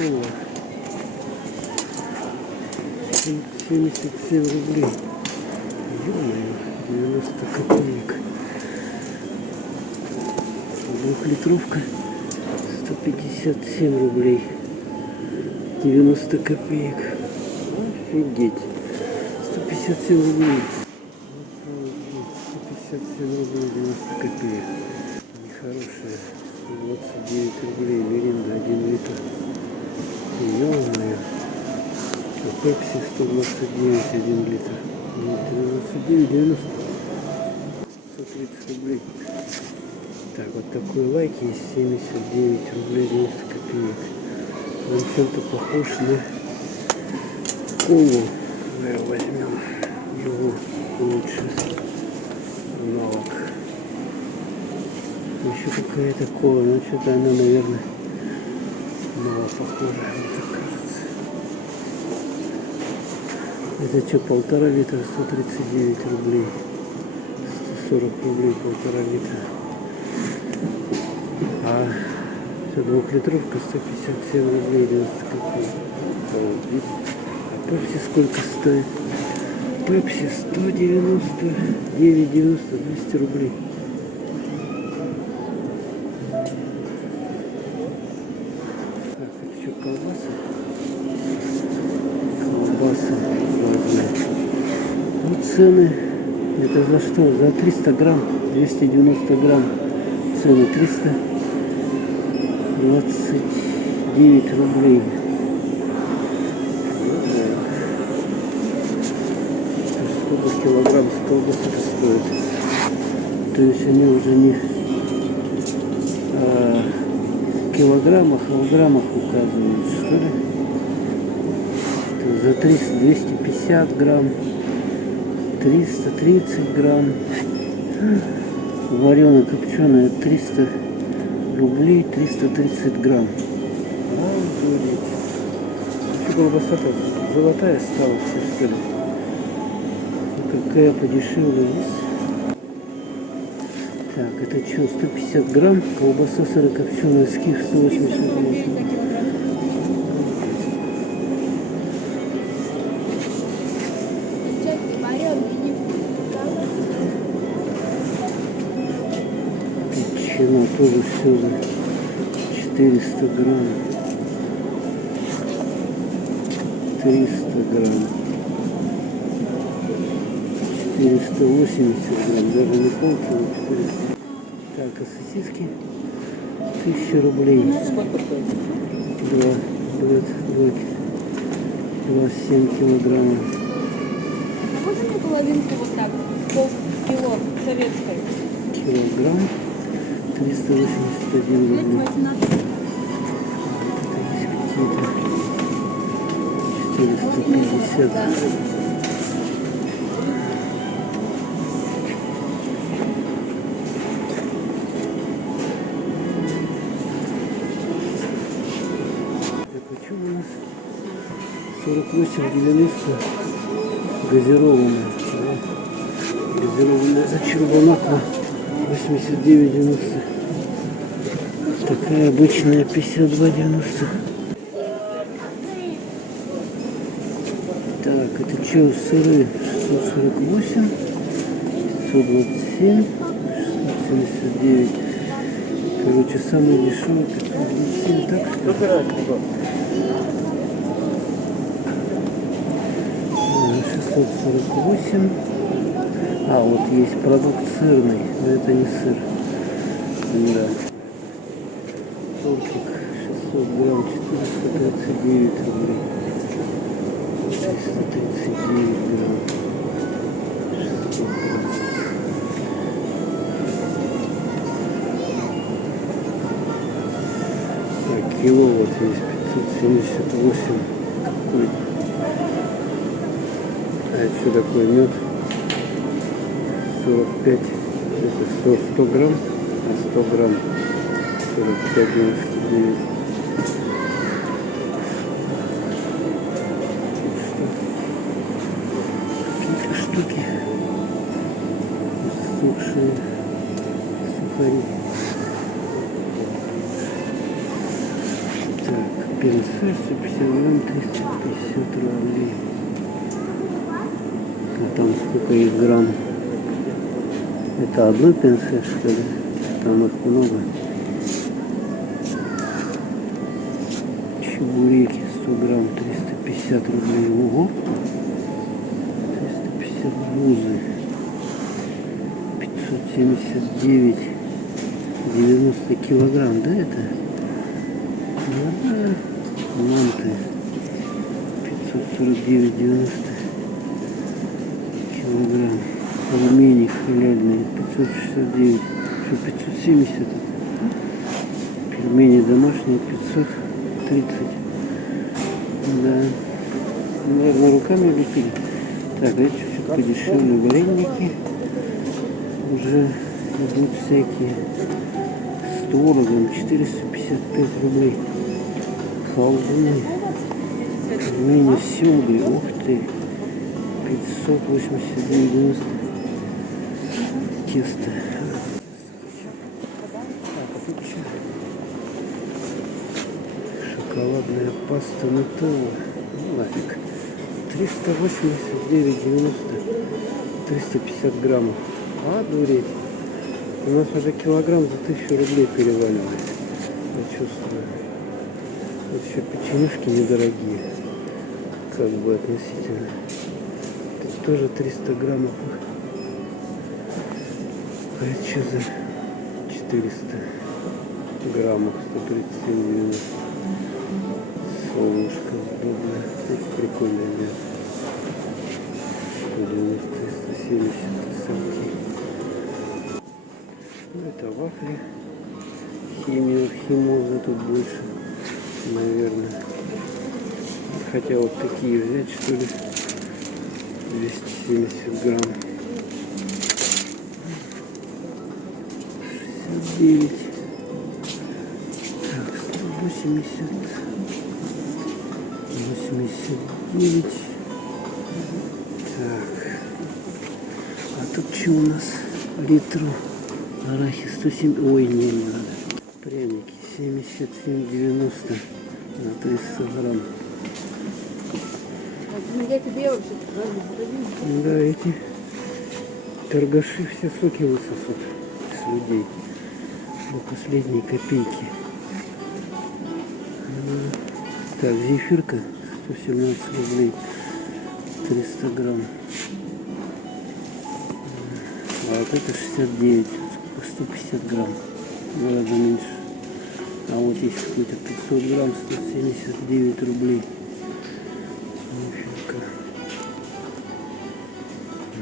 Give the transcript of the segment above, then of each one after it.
кола. 77 рублей. Ё-моё, 90 копеек. Двухлитровка 157 рублей. 90 копеек. Офигеть. 157 рублей. 157 рублей 90 копеек. Нехорошая. 129 рублей. Миринда 1 литр. Ё-моё. А Пепси 129 1 литр. 99, 90. 130 рублей. Так, вот такой лайк есть. 79 рублей 90 копеек. Он чем-то похож на колу. Возьмем его лучше. Налог. Еще какая-то кола. Ну что-то она, наверное, мало похожа. Мне так кажется. Это что, 1,5 литра, 139 рублей. 140 рублей 1,5 литра. А все, двухлитровка 157 рублей 90 копеек. А Пепси сколько стоит? Пепси 199, 90, 200 рублей. Так, это что, колбаса? Колбаса разные. Вот цены. Это за что? За 300 грамм, 290 грамм. Цены 329 рублей. Сколько килограмм с колбасы стоит? То есть они уже не килограммах, а в граммах указывают, что ли? За 300, 250 грамм, 330 грамм. Вареная копченая 300 рублей, 330 грамм. Обалдеть. Что колбаса-то золотая стала все, что ли? Какая подешевле есть. Так, это что, 150 грамм, колбаса сырокопченая, скиф 180 грамм. Ветчина тоже все за 400 грамм. 300 грамм. 480 грамм, даже не полкило, 400. Так, а сосиски 1000 рублей. 27 килограммов. А можно мне половинку вот так, полкило советской? Килограмм 381 рублей. 218. Вот это есть какие-то 450. Да. Почему у нас 48,90 газированная? Да? Газированная зачем банатна 89,90. Такая обычная 52,90. Так, это что, сыры 148, 127, 679. Короче, самый дешевый 527, так что ли? 648. А, вот есть продукт сырный, но это не сыр. Да. Тортик 600 грамм, 439 рублей. 339 грамм. 600 грамм. Так, кило вот есть 578. Какой? А это что такое? Мед 45. Это 100 грамм, а 100 грамм 45,99. Какие-то штуки засохшие сухари. Так. Пинцет 150 грамм, 350 рублей. А там сколько их грамм? Это одно пинцет, что ли? Там их много. Чебуреки 100 грамм, 350 рублей. Ого! 350 бузы. 579. 90 килограмм, да, это? Да. Манты. 549,90 килограмм. Пельмени халяльные. 569. Что, 570? Пельмени домашние 530. Да. Наверное, руками лепили. Так, а чуть-чуть подешевле вареники. Уже идут всякие. С творогом 455 рублей. Колдуны. Пельмени с семгой. Ух ты. 589,90. Тесто. Шоколадная паста Нутелла. Ну, нафиг. 389,90. 350 граммов. А, дуреть. У нас уже килограмм за 1000 рублей переваливает. Я чувствую. Вот еще печенюшки недорогие. Как бы относительно. Тут тоже 300 граммов. А это что за 400 граммов? 137,90. Солнышко сдобное. Это прикольное мясо. 190, 370 сантим. Ну, это вафли. Химоза тут больше, наверное. Хотя вот такие взять, что ли. 270 грамм. 69. Так, 180. 89. Так. А тут что у нас? Литру арахис 107. Ой, не надо. Пряники 77,90 на 300 грамм. Я тебе вообще Да, эти торгаши все соки высосут с людей до последней копейки. Так, зефирка 117 рублей, 300 грамм. А вот это 69, 150 грамм, в 2 раза меньше. А вот есть какой-то 500 грамм, 179 рублей. Зефирка.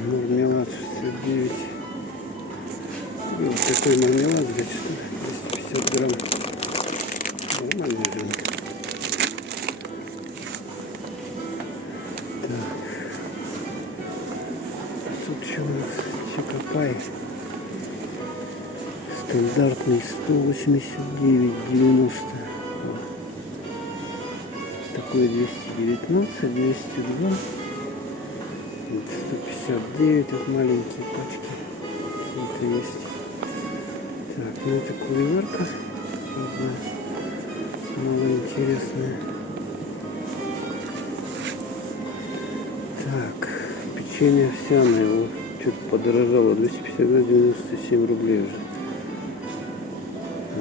Мармелад 69. И вот такой мармелад взять, что ли, 250 грамм. Нормальный рынок. Тут что у нас? Чокопай. Стандартный 189,90. Такой 219, 202. 159, вот маленькие пачки. Какие-то есть. Так, ну это кулинарка. Много интересное. Так, печенье овсяное. Вот что-то подорожало. 250-97 рублей уже.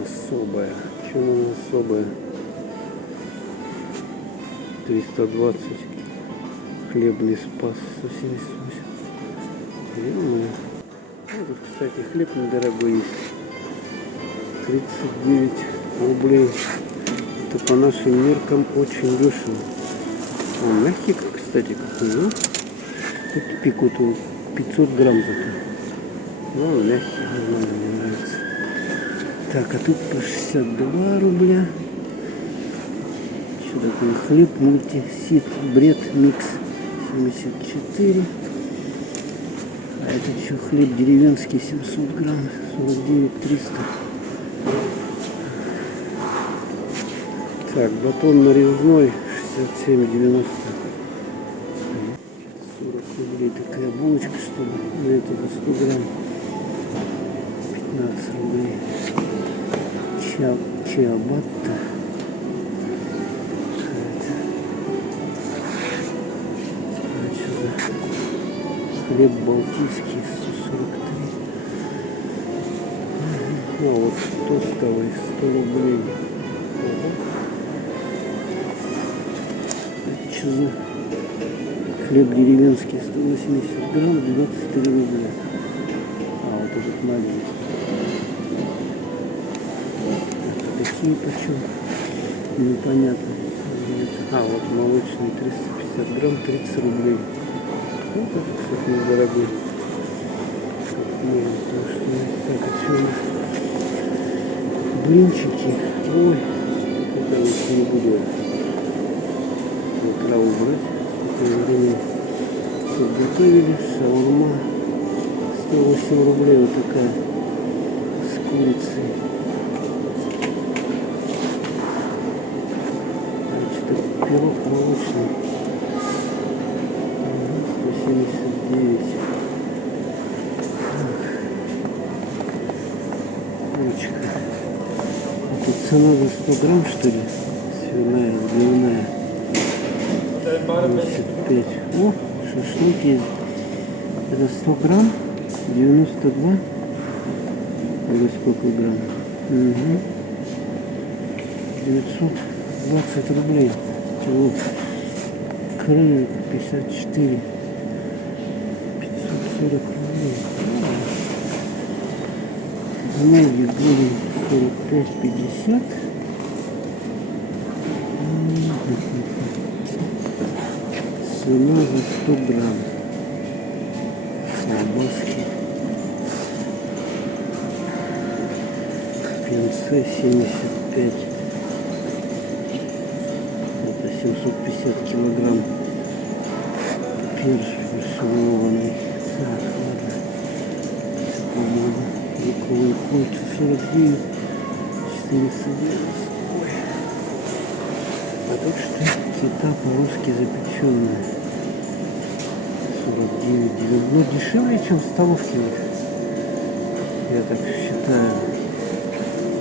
Особая. Чем она особая? 320. Хлебный спас 178. Ну, тут, кстати, хлеб недорогой есть. 39 рублей. Это по нашим меркам очень дешево. Он мягкий, кстати, какой, ну. Тут пику 500 грамм зато. Ну, он мягкий, нормально, мне нравится. Так, а тут по 62 рубля. Что такое? Хлеб мультисит бред микс 74. А это что, хлеб деревенский 700 грамм 49 300. Так, батон нарезной 67,90. 40 рублей такая булочка, что ли. Ну, это за 100 грамм 15 рублей. Чиабатта Хлеб балтийский 143. А вот тостовый 100 рублей. Ого. Это что за хлеб деревенский 180 грамм 23 рубля. А вот этот маленький. А такие почем? Непонятно. А вот молочный 350 грамм 30 рублей. Ну, это, кстати, недорогой. Потому что так, а что у нас? Блинчики. Ой, это лучше не буду. Утра убрать. Сколько времени подготовили. Шаурма. 108 рублей вот такая. С курицей. Значит, пирог молочный. 179. Курочка. Это цена за 100 грамм, что ли? Свиная, отбивная. 75. О, шашлыки. Это 100 грамм? 92. Или сколько грамм? Угу. 920 рублей. Кило. Крылья 54. 540 рублей. Ноги голень 45-50. Цена за 100 грамм. Колбаски. Пенсе 75. Это 750 килограмм. Перж фаршированный. Так, ладно. По-моему, луковый кольца 49. 490. Ой. А тут что? Кита по-русски запеченные. 49. Ну, дешевле, чем в столовке. Я так считаю.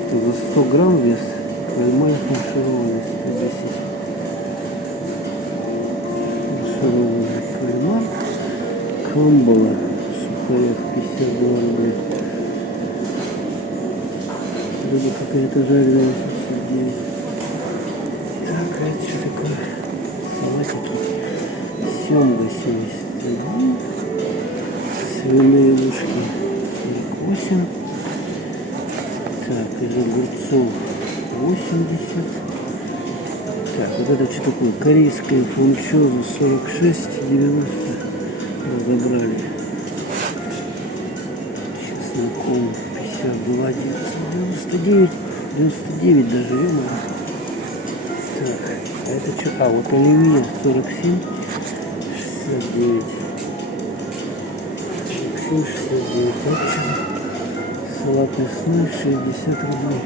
Это за 100 грамм вес. Кальмар фаршированный 110. Фаршированный кальмар. Камбала. Сухарев 52 рубля. Рыба какая-то жареная 89. Так, а это что такое? Салатики. Семга 71. Свиные ушки 48. Так, из огурцов 80. Так, вот это что такое? Корейская фунчоза 46,90. Разобрали. Чесноком 52, 99, 99 даже, ё-моё. Так, а это что? А, вот оливье 47, 69. 47, 69. А что? Салат мясной 60 рублей.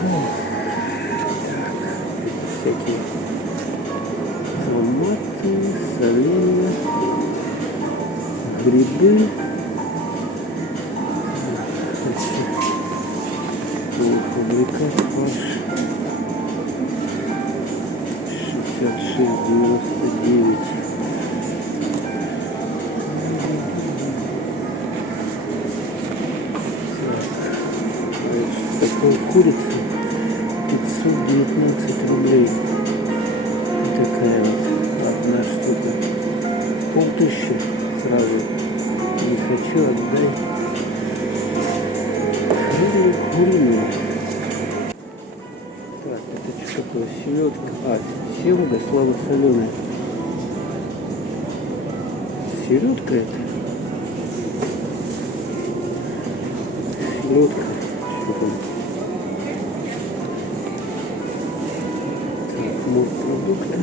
Так, всякие томаты, соленья, грибы. Полуфабрикат, фарш 66,99. Такой курица 519 рублей. Такая вот одна штука. 5000 сразу. Не хочу, отдай. Крылья куриные. Так, это что такое? Селедка. А, семга слабосоленая. Селедка это? Селедка. Что там? Так, морпродукты.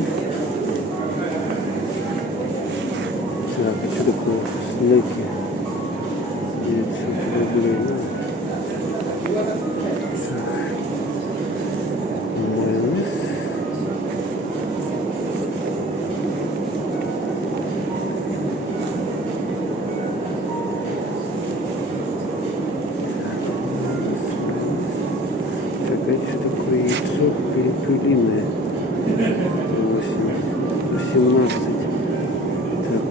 Так, а что такое? Снеки. 900 рублей. Майонез. Так, а что такое яйцо перепелиное? 118. Так,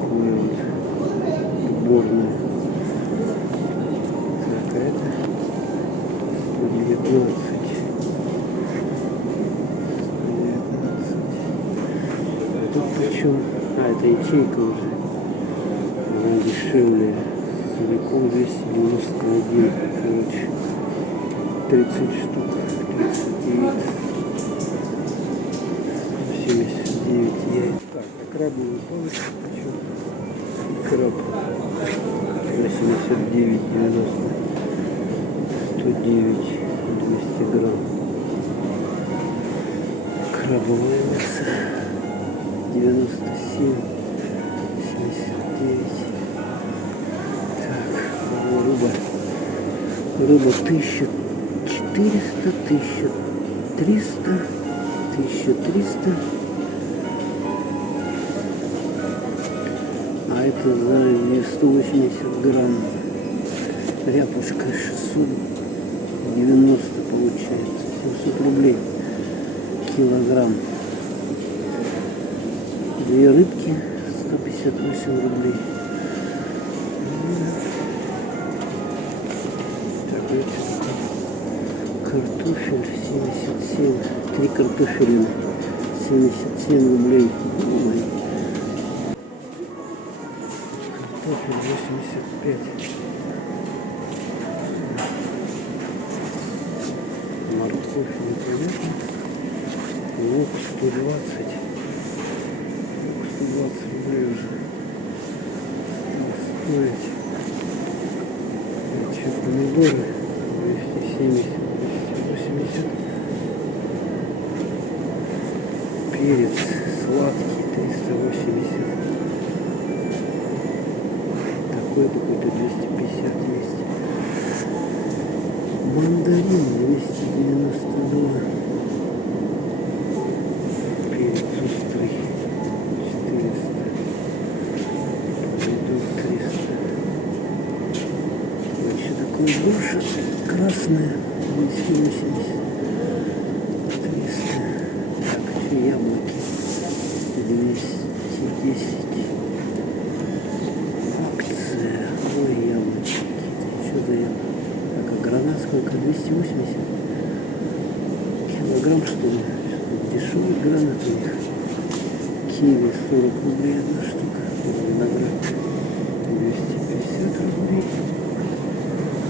сборная. Так, а это 119. 119. А тут почем? А, это ячейка уже. Она дешевле. Силикон 291. Короче. 30 штук. 39. 79 яиц. Так, а крабовую палочку почем? Краб 89,90. 109, 200 грамм. Крабовое мясо 97, 79. Так, рыба. Рыба 1400, 1300, 1300. А это за 180 грамм. Ряпушка 690 получается. 700 рублей килограмм. Две рыбки 158 рублей. Так, это картофель 77. Три картофелины 77 рублей. Ой. Картофель 85. Морковь непонятно. Лук 120. Лук 120 рублей уже. Стоить. Что, помидоры 270, 280. Перец сладкий 380. Такой какой-то 250 есть. Мандарин 292. Перец острый 400. Помидор 300. Вот еще такой груша красная 280. 300. Так, что яблоки 210. Акция. Ой, яблочки. Что за яблоки? Так, а гранат сколько? 280 килограмм, что ли? Дешевый гранат у них. Киви 40 рублей одна штука. Виноград 250 рублей.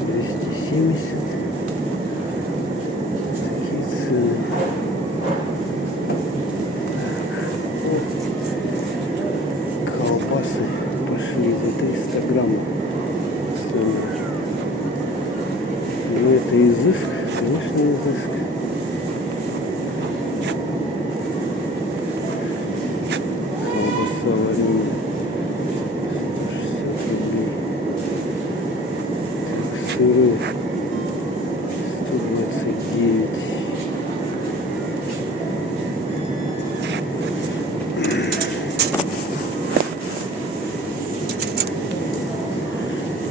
270. Такие цены. Колбасы пошли за 300 грамм. Но это изыск, конечно, изыск. Колбаса вареная 160 рублей. Так, сыров 129.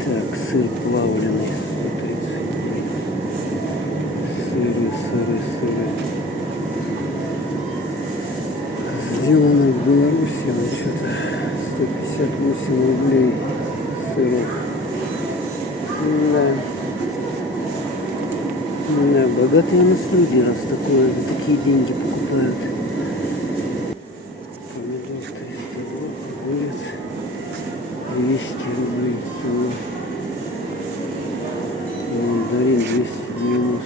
Так, сыр плавленый 130 рублей. Сыры. Сделано в Беларуси, но что-то 158 рублей сырок. Да, богатые у нас люди, раз такое, за такие деньги покупают. Помидор 302, огурец 200 рублей кило. Мандарин 290.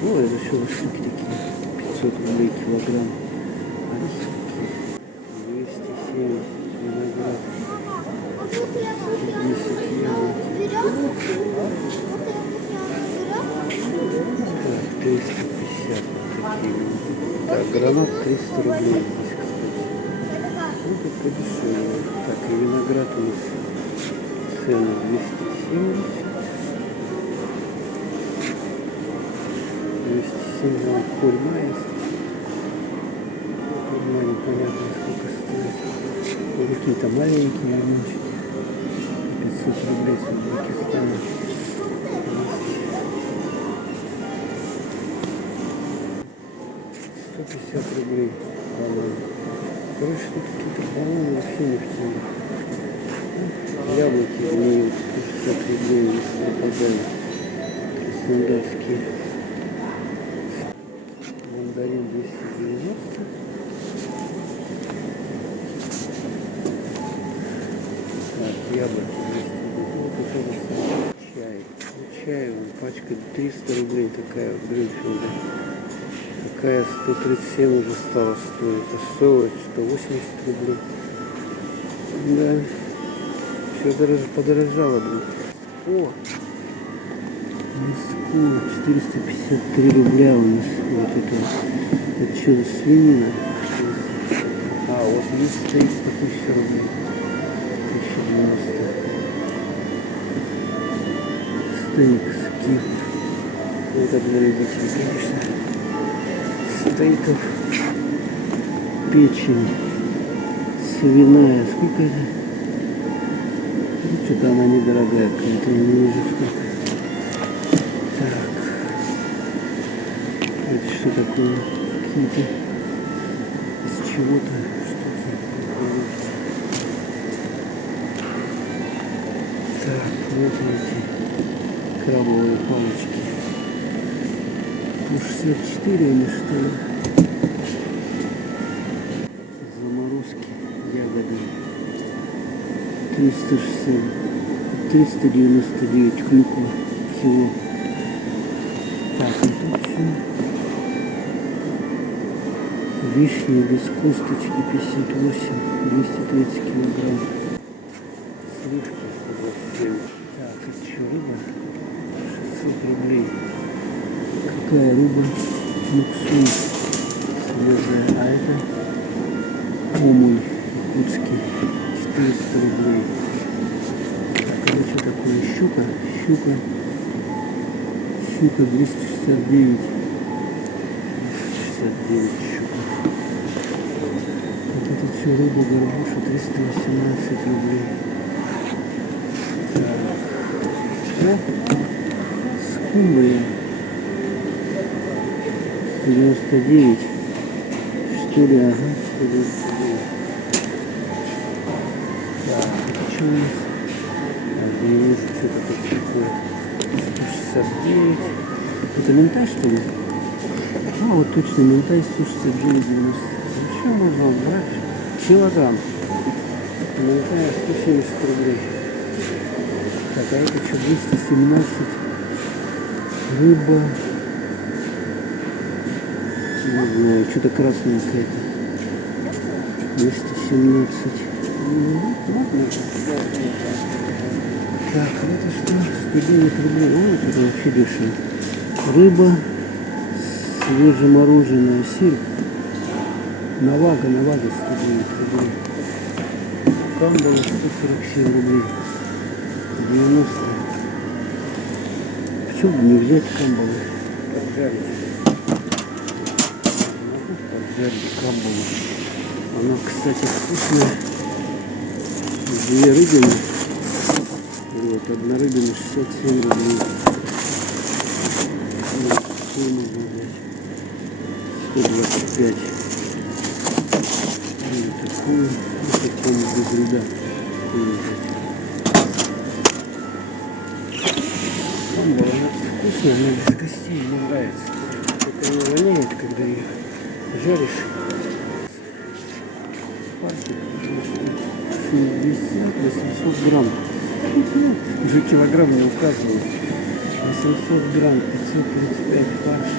Ну, это еще штуки такие, 500 рублей килограмм. Орехи такие, 270, виноград, 110 яблоки. Так, 350 такие. Так, гранат 300 рублей здесь, кстати. Ну, тут подешевле. Так, и виноград у нас цены 270. 270 хурма есть. Хурма непонятно сколько стоит. Какие-то маленькие веночки. 500 рублей с Узбекистана. 150 рублей бананы. Короче, тут какие-то бананы вообще не в цене. Яблоки гниют, 160 рублей не пропадают. Краснодарские. Мандарин 290. Так, яблоки 200. Вот это же самое. Чай. Чай, вон, пачка 300 рублей такая в Гринфилде. Такая 137 уже стала стоить. А соус 180 рублей. Да. Все подорожало, блин. О! Мяско 453 рубля у нас. Вот это. Это что, свинина? А, вот есть стейк по 1000 рублей. 1090. Стейк скиф. Это для любителей, конечно. Стейков. Печень. Свиная. Сколько это? Ну, что-то она недорогая какая-то. Я не вижу сколько. Так. Это что такое? Какие-то из чего-то штуки. Так, вот эти крабовые палочки. По 64 или что ли? Заморозки, ягоды. 399 клюква кило. Так, и тут все. Вишни без косточки 58, 230 килограмм. Сливки 127. Так, это что, рыба? 600 рублей. Какая рыба? Муксун свежая. А это омуль якутский. 400 рублей. Так, это что такое? Щука? Щука 269. 269 щука. Вот это все рыба горбуша 318 рублей. Так. О, скумбрия 199. Что ли, ага, 199. Так, это что у нас? Не вижу, что-то такое. 169. Это ментай, что ли? А, вот точно, ментай 169,90. Еще можно брать. Килограмм. Ментай 170 рублей. Так, а это что, 217. Рыба. Не знаю, что-то красное какое-то. 217. Так, это что? 109 рублей. О, это вообще дешево. Рыба, свежемороженая сыр. Навага 109 рублей. Камбала 147 рублей. 90. Почему бы не взять камбалу? Поджарить. Поджарить камбалу. Она, кстати, вкусная. Две рыбины. Вот, одна рыбина 67 рублей. Какую можно взять? 125. И такую. И такую без ряда. Такую взять. Камбала, она вкусная, она без костей, мне нравится. Это не воняет, когда ее жаришь. Пачка 200-800 грамм. Уже килограмм не указывают. 800 грамм, 535 фарш,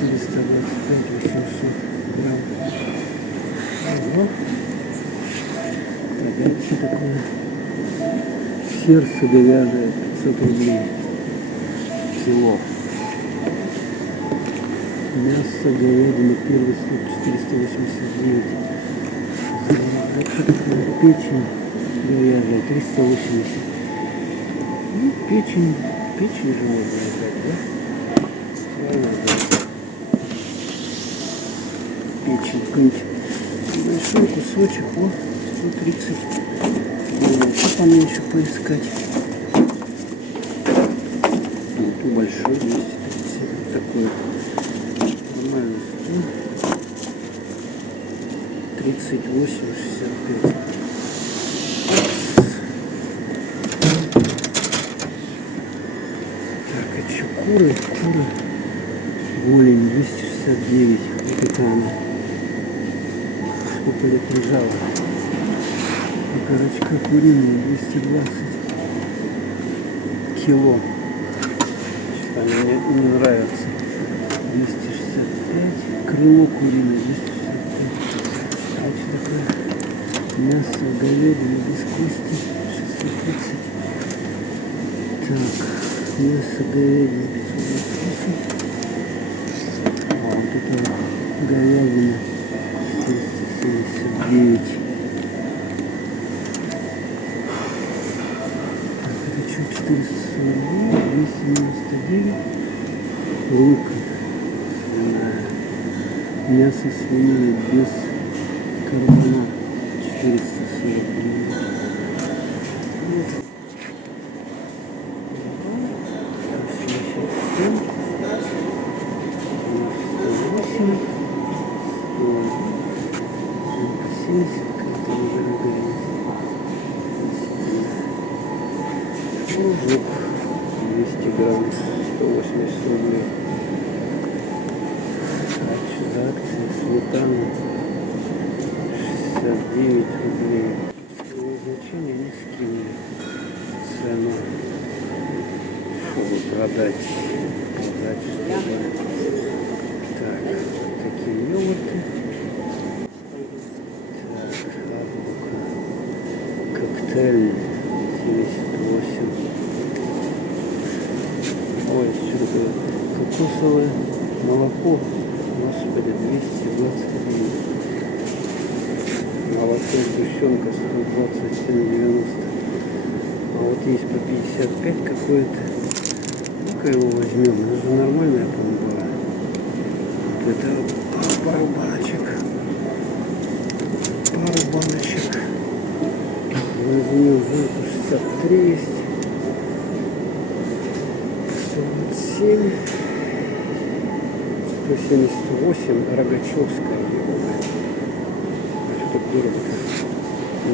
425, 800 грамм. Ого. Так, а это что такое? Сердце говяжье, 500 рублей. Кило. Мясо говядины, первый сорт, 489. Вот что такое? Печень говяжья, 380. Ну, печень же можно взять, да? Правильно, да. Печень какой-нибудь большой кусочек, о, 130. Что поменьше поискать? Вот большой 230, вот такой. Нормально, 138,65. Куры. Голень 269. Вот это она. Сколько лет лежала. Окорочка куриная 220 кило. Что-то они мне не нравятся. 265. Крыло куриное 265. А что такое? Мясо говядины без кости 630. Так, мясо говядины 528. А вот это говядина 479. Так, это что, 449, 299. Лука свиная. Мясо свинины без карбонат 449. Вот. 87, 98, 70, какая-то недорогая есть. Лук 200 грамм, 180 рублей. А что за акция? Сметана 69 рублей. Значение не скинули цену. Чтобы продать, что ли. Так, вот такие йогурты. Так, азбука. Коктейль 78. Ой, что такое? Кокосовое молоко. Господи, 229. Молоко сгущенка 127,90. А вот есть по 55 какое-то. Ну-ка его возьмем. Это же нормальная, по-моему, была. Вот это пару баночек. Возьмем жилку 63 есть. 127. 178. Рогачевская йога. А что так дорого-то?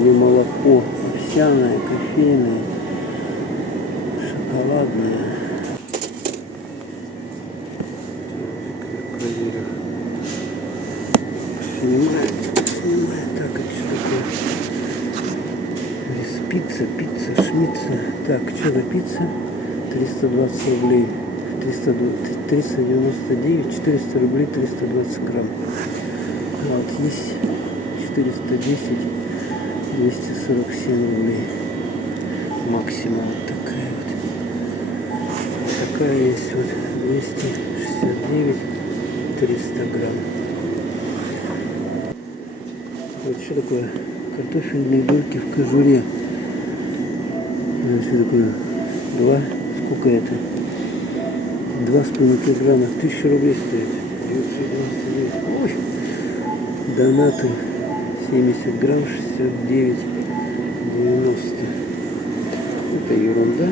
Не молоко. Овсяное, кофейное. Шоколадное. Проверю. Снимает. Так, это что такое? Пицца, шмица. Так, что за пицца? 320 рублей. 399, 400 рублей, 320 грамм. Вот есть 410, 247 рублей. Максимум вот такая вот. Такая есть вот 269, 300 грамм. Вот что такое? Картофельные дольки в кожуре. Что такое? Сколько это? 2,5 килограмма. 1000 рублей стоит. 999. Ой! Донаты 70 грамм, 69,90. Это ерунда.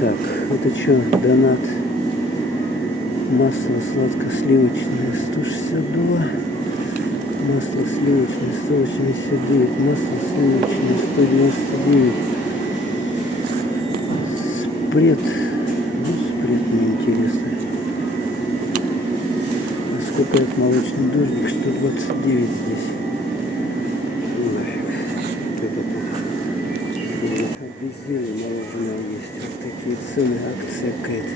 Так, это что? Донат. Масло сладко-сливочное 162. Масло сливочное 189. Масло сливочное 199. Спред. Ну, спред мне интересно. А сколько это молочный дождик? 129 здесь. Нафиг. Это тут. Безделие мороженое есть. Вот такие цены. Акция какая-то.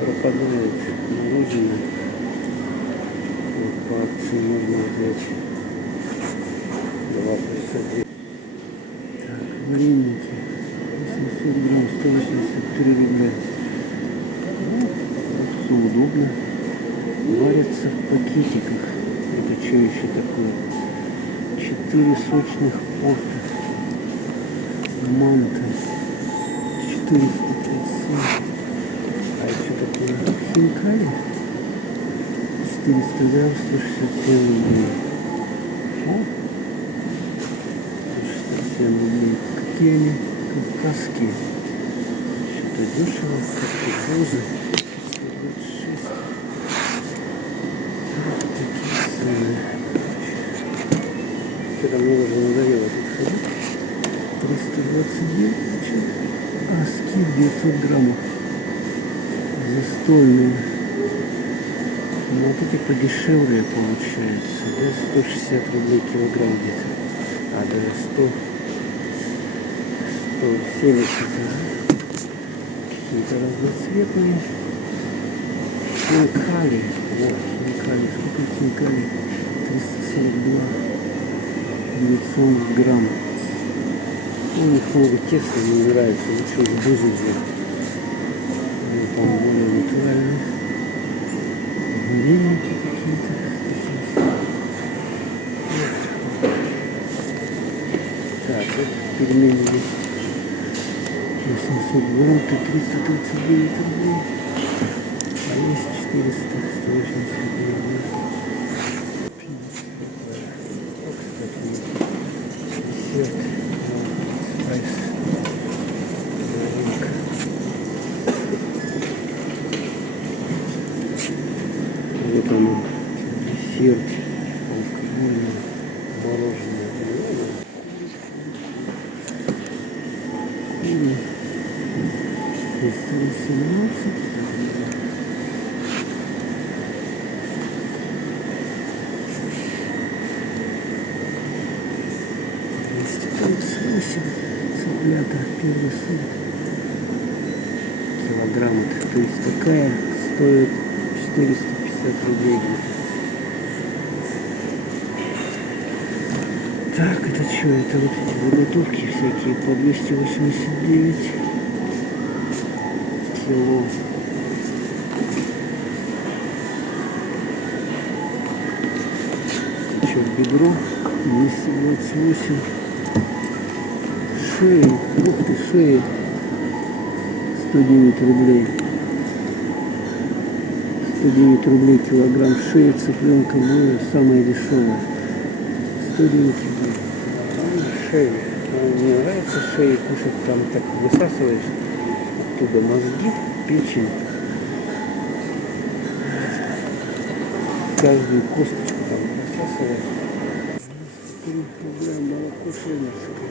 Пропадает мороженое. Вот по акции можно взять 2,59. Так, вареники 800 грамм, 183 рубля. Ну, все удобно. Варятся в пакетиках. Это что еще такое? 4 сочных порта. Манта 437. А что такое? Хинкали 400 грамм, 167 рублей. О, 167 рублей. Какие они кавказские. Что-то дешево. Как-то розы. 526. Вот такие цены. Что-то мне уже надоело тут ходить. 329. А, скид 900 граммов. застольные. Ну, вот эти подешевле получается. Да, 160 рублей килограмм где-то. А, даже 100. 170. Да? Какие-то разноцветные. Хинкали. Вот, хинкали. Сколько хинкали? 342 900 грамм. У них много теста, мне нравится. Лучше из бузузи. Они там более натуральные. Вареники какие-то. 170. Так, вот пельмени есть. 800 грамм, 339 рублей. А есть 400, 189. О, кстати, десерт. Спайс. Новинка. Вот он, десерт. Алкогольное мороженое. Кури. 117. Цыплята, первый сорт. Килограмм. То есть такая стоит 450 рублей где-то. Так, это что? Это вот эти заготовки всякие по 289 кило. Что, бедро 228. Шеи, ух ты, шеи 109 рублей. 109 рублей килограмм шеи цыпленка боя, самая дешевая. 109 рублей. Шеи. Мне нравится шеи кушать, там так высасываешь оттуда мозги, печень. Каждую косточку там высасываешь. 3 рубля молоко фермерское.